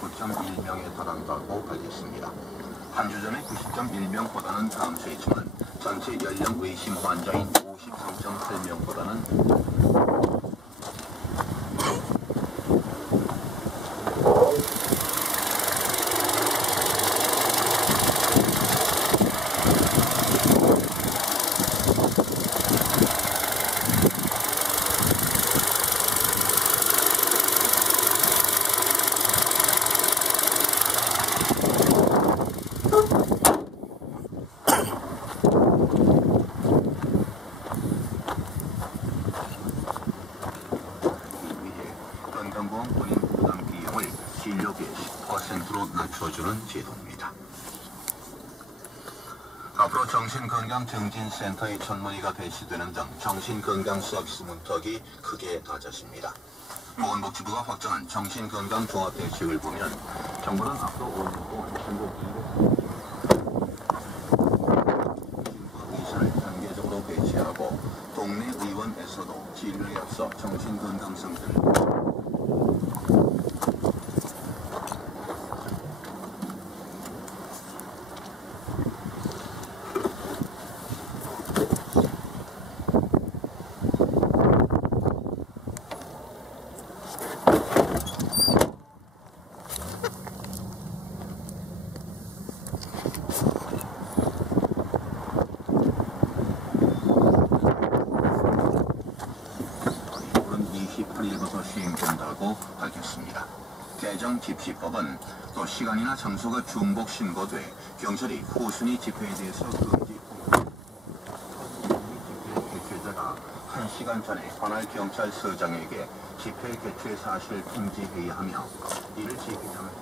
99.1명에 달한다고 밝혔습니다. 한 주 전에 90.1명보다는 다음 주이지만 전체 연령 의심 환자인 53.8명보다는 건강보험 본인 부담 비용을 진료비의 10%로 낮춰주는 제도입니다. 앞으로 정신건강증진센터의 전문의가 배치되는 등 정신건강 서비스 문턱이 크게 낮아집니다. 보건복지부가 확정한 정신건강 종합 대책을 보면 정부는 앞으로 5년 동안 전국 200 의사를 단계적으로 배치하고 동네 의원에서도 진료에 앞서 정신건강 상태를 오는 28일부터 시행된다고 밝혔습니다. 개정 집시법은 또 시간이나 장소가 중복 신고돼 경찰이 후순위 집회에 대해서 금지 개최자가 1시간 전에 관할 경찰서장에게 집회 개최 사실을 통지해야 하며 이를 지키지 않으면